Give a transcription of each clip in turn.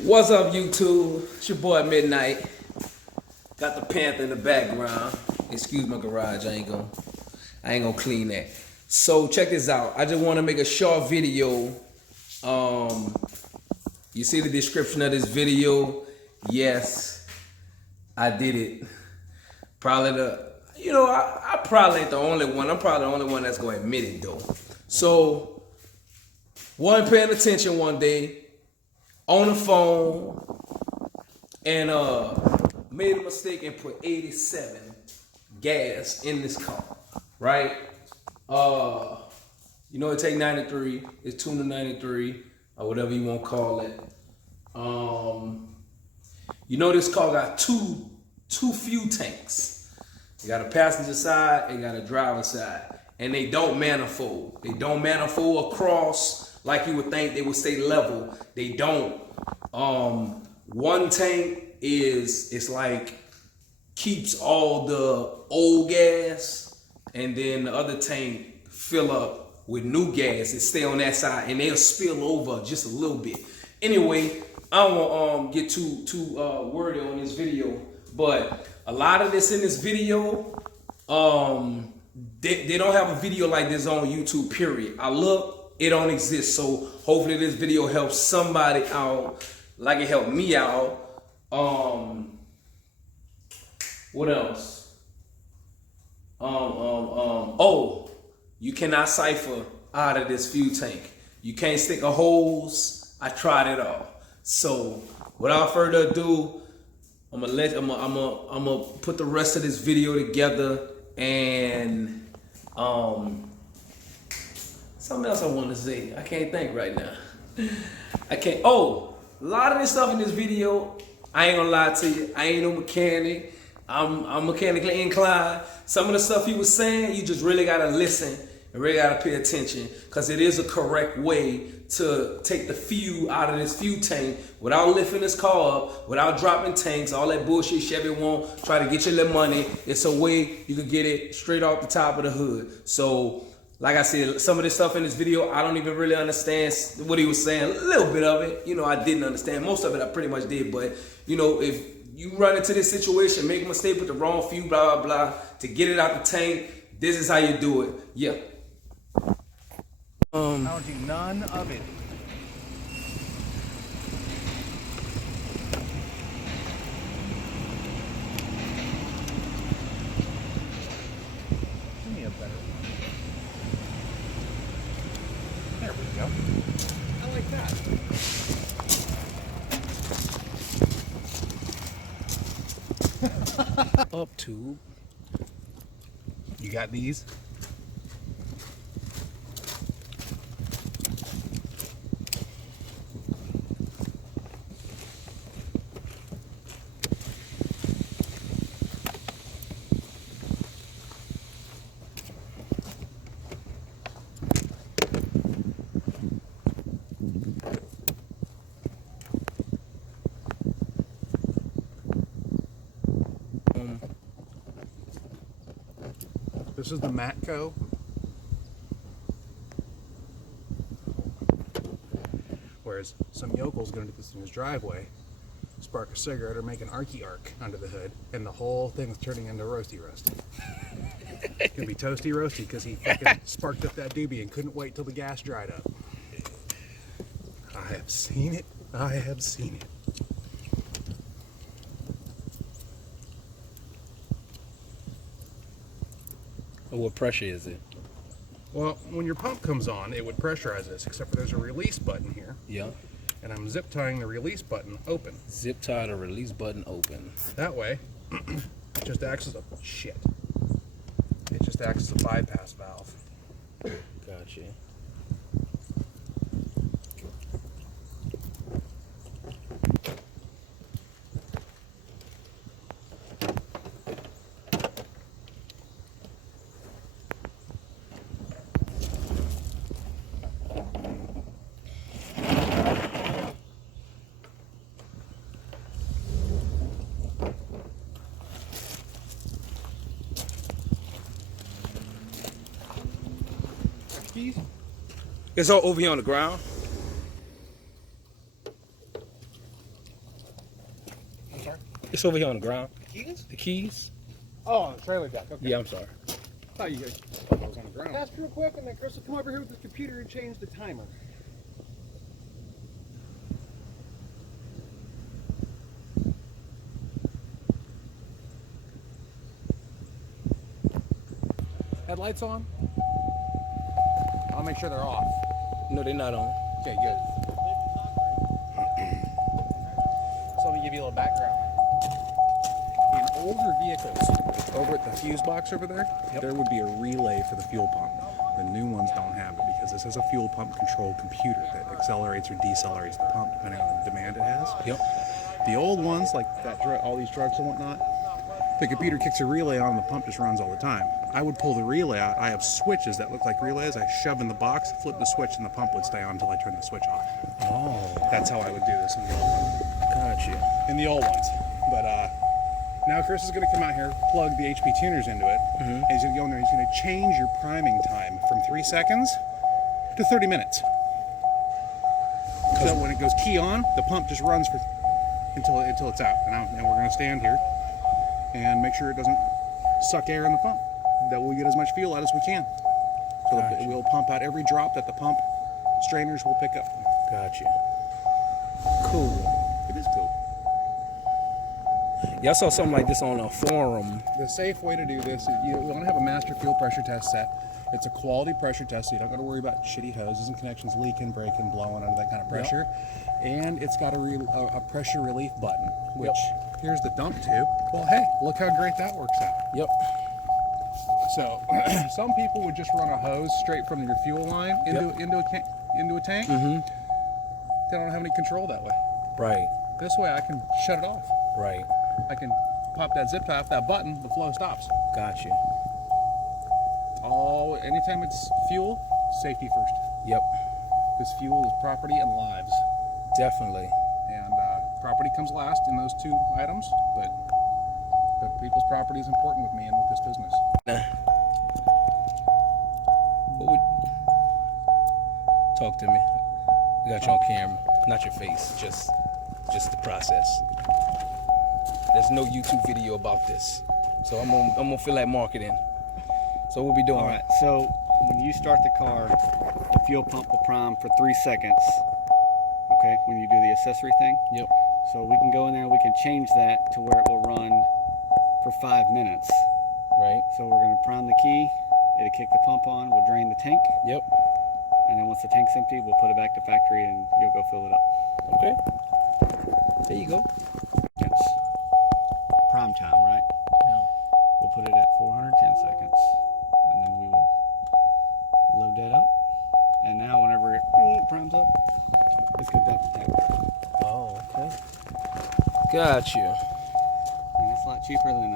What's up, YouTube? It's your boy Midnight. Got the Panther in the background. Excuse my garage. I ain't gonna clean that. So check this out. I just want to make a short video. You see the description of this video? Yes, I did it. Probably I probably ain't the only one. I'm probably the only one that's gonna admit it though. So, wasn't paying attention one day on the phone and made a mistake and put 87 gas in this car, right? It take 93. It's tuned to 93 or whatever you want to call it. This car got two fuel tanks. You got a passenger side and got a driver side, and they don't manifold. They don't manifold across like you would think they would stay level. They don't. One tank it's like keeps all the old gas, and then the other tank fill up with new gas. It stay on that side, and they'll spill over just a little bit. Anyway, I don't want to get too wordy on this video, but a lot of this in this video, they don't have a video like this on YouTube. Period. I look, it don't exist. So hopefully this video helps somebody out, like it helped me out. What else? Oh, you cannot cipher out of this fuel tank. You can't stick a hose. I tried it all. So without further ado, I'm gonna put the rest of this video together, and something else I want to say. I can't think right now. I can't. Oh, a lot of this stuff in this video, I ain't gonna lie to you. I ain't no mechanic. I'm mechanically inclined. Some of the stuff he was saying, you just really gotta listen and really gotta pay attention, because it is a correct way to take the fuel out of this fuel tank without lifting this car up, without dropping tanks, all that bullshit Chevy won't try to get you little money. It's a way you can get it straight off the top of the hood. So, like I said, some of this stuff in this video, I don't even really understand what he was saying. A little bit of it, I didn't understand. Most of it I pretty much did, but, if you run into this situation, make a mistake with the wrong fuel, blah, blah, blah, to get it out the tank, this is how you do it. Yeah. I'll do none of it. Give me a better one. There we go. I like that. Up tube. You got these? This is the Matco. Whereas some yokel's gonna do this in his driveway, spark a cigarette or make an arky arc under the hood, and the whole thing's turning into roasty roasty. It's gonna be toasty roasty because he fucking sparked up that doobie and couldn't wait till the gas dried up. I have seen it. I have seen it. What pressure is it? Well, when your pump comes on, it would pressurize this, except for there's a release button here. Yeah. And I'm zip tying the release button open. Zip tie the release button open. That way, it just acts as a shit. It just acts as a bypass valve. Gotcha. Keys? It's all over here on the ground. It's over here on the ground. The keys? The keys? Oh, on the trailer deck. Okay. Yeah, I'm sorry. I thought you guys thought I was on the ground. Ask real quick, and then Chris will come over here with the computer and change the timer. Headlights on? I'll make sure they're off. No, they're not on. Okay, good. So let me give you a little background. In older vehicles, over at the fuse box over there, there would be a relay for the fuel pump. The new ones don't have it because this is a fuel pump controlled computer that accelerates or decelerates the pump depending on the demand it has. Yep. The old ones, like that, all these drugs and whatnot, the computer kicks a relay on, the pump just runs all the time. I would pull the relay out. I have switches that look like relays. I shove in the box, flip the switch, and the pump would stay on until I turn the switch off. Oh, That's how I would do this in the old ones. gotcha. In the old ones. But now Chris is going to come out here, plug the HP tuners into it, and he's going to go in there and he's going to change your priming time from 3 seconds to 30 minutes. So when it goes key on, the pump just runs for until it's out. And we're going to stand here and make sure it doesn't suck air in the pump. That we get as much fuel out as we can. So Gotcha. we'll pump out every drop that the pump strainers will pick up. Gotcha. Cool. It is cool. Yeah, I saw something like this on a forum. The safe way to do this is you want to have a master fuel pressure test set. It's a quality pressure test, so you don't got to worry about shitty hoses and connections leaking, breaking, blowing under that kind of pressure. And it's got a pressure relief button, which here's the dump tube. Well, hey, look how great that works out. Yep. So some people would just run a hose straight from your fuel line into a tank. Mm-hmm. They don't have any control that way. Right. This way, I can shut it off. Right. I can pop that zip tie off that button, the flow stops. Gotcha. Anytime it's fuel, safety first. Yep. Because fuel is property and lives. Definitely. And property comes last in those two items, but people's property is important with me and with this business. What would... Talk to me. I got you on camera. Not your face, just the process. There's no YouTube video about this, so I'm gonna feel like marketing. So what we doing? All right, so when you start the car, the fuel pump will prime for 3 seconds. Okay, when you do the accessory thing. Yep. So we can go in there and we can change that to where it will run for 5 minutes. Right. So we're going to prime the key, it'll kick the pump on, we'll drain the tank, Yep. and then once the tank's empty, we'll put it back to factory and you'll go fill it up. Okay. There you go. It's prime time, right? Yeah. We'll put it at 410 seconds, and then we will load that up. And now whenever it primes up, it's good to tank. Oh, okay. Got you. And it's a lot cheaper than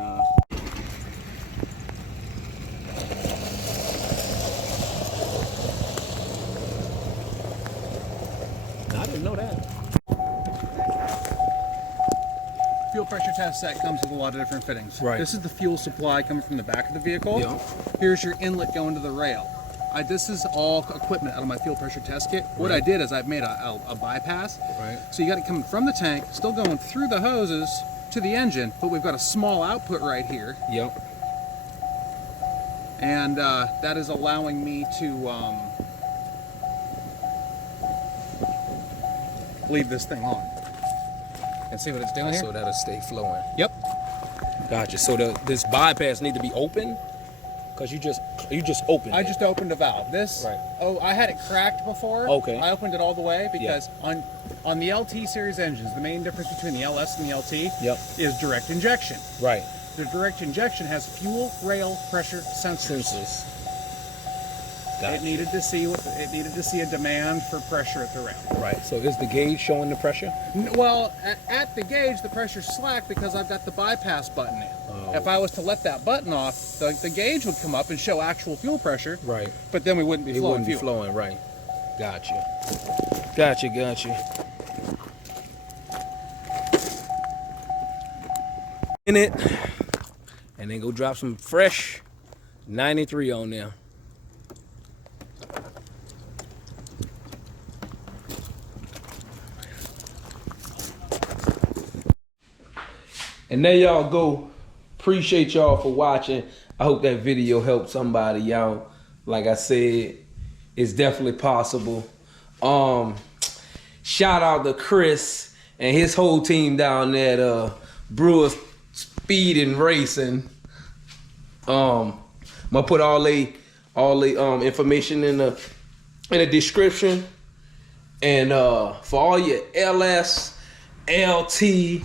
I didn't know that. Fuel pressure test set comes with a lot of different fittings. Right. This is the fuel supply coming from the back of the vehicle. Yeah. Here's your inlet going to the rail. This is all equipment out of my fuel pressure test kit. What I did is I've made a bypass. Right. So you got it coming from the tank, still going through the hoses to the engine, but we've got a small output right here. Yep. And that is allowing me to leave this thing on. And see what it's doing here? So that'll stay flowing. Yep. Gotcha. So this bypass need to be open? Cause you just opened I it. just opened a valve. This, Right. oh, I had it cracked before. Okay. I opened it all the way because on the LT series engines, the main difference between the LS and the LT Yep. is direct injection. Right. The direct injection has fuel rail pressure sensors. Sensors. Gotcha. It needed to see a demand for pressure at the rail. Right. So is the gauge showing the pressure? Well, at the gauge, the pressure's slack because I've got the bypass button in. Oh. If I was to let that button off, the gauge would come up and show actual fuel pressure. Right. But then we wouldn't be It flowing wouldn't be fuel. flowing, right. Gotcha. Gotcha. In it. And then go drop some fresh 93 on there. And there y'all go. Appreciate y'all for watching. I hope that video helped somebody, y'all. Like I said, it's definitely possible. Shout out to Chris and his whole team down there at Brewer Speed and Racing. I'm gonna put all the information in the description. And for all your LS, LT,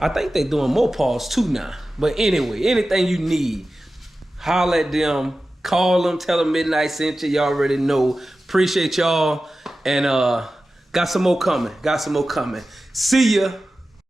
I think they doing Mopars too now. But anyway, anything you need, holler at them, call them, tell them Midnight sent you. Y'all already know. Appreciate y'all. And got some more coming. See ya.